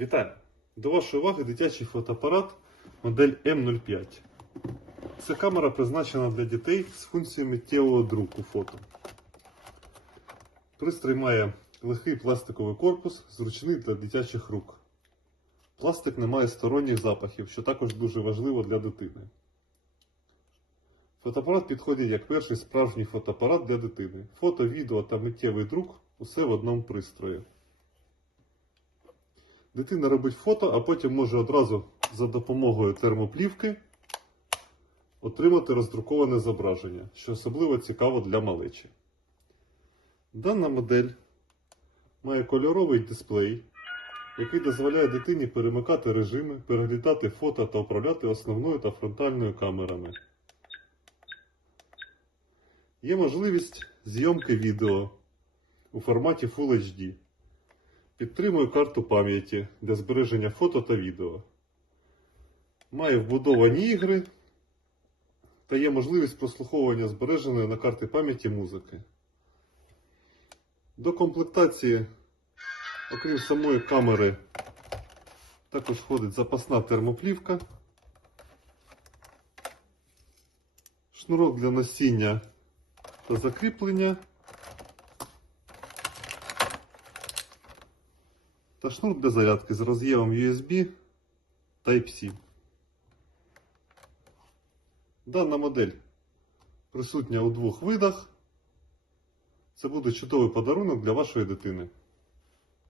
Вітаю! До вашої уваги дитячий фотоапарат модель М05. Ця камера призначена для дітей з функцією миттєвого друку фото. Пристрій має легкий пластиковий корпус, зручний для дитячих рук. Пластик не має сторонніх запахів, що також дуже важливо для дитини. Фотоапарат підходить як перший справжній фотоапарат для дитини. Фото, відео та миттєвий друк усе в одному пристрої. Дитина робить фото, а потім може одразу за допомогою термоплівки отримати роздруковане зображення, що особливо цікаво для малечі. Дана модель має кольоровий дисплей, який дозволяє дитині перемикати режими, переглядати фото та управляти основною та фронтальною камерами. Є можливість зйомки відео у форматі Full HD. Підтримує карту пам'яті для збереження фото та відео. Має вбудовані ігри та є можливість прослуховування збереженої на карті пам'яті музики. До комплектації, окрім самої камери, також входить запасна термоплівка, шнурок для носіння та закріплення. Та шнур для зарядки з роз'ємом USB Type-C. Дана модель присутня у двох видах. Це буде чудовий подарунок для вашої дитини.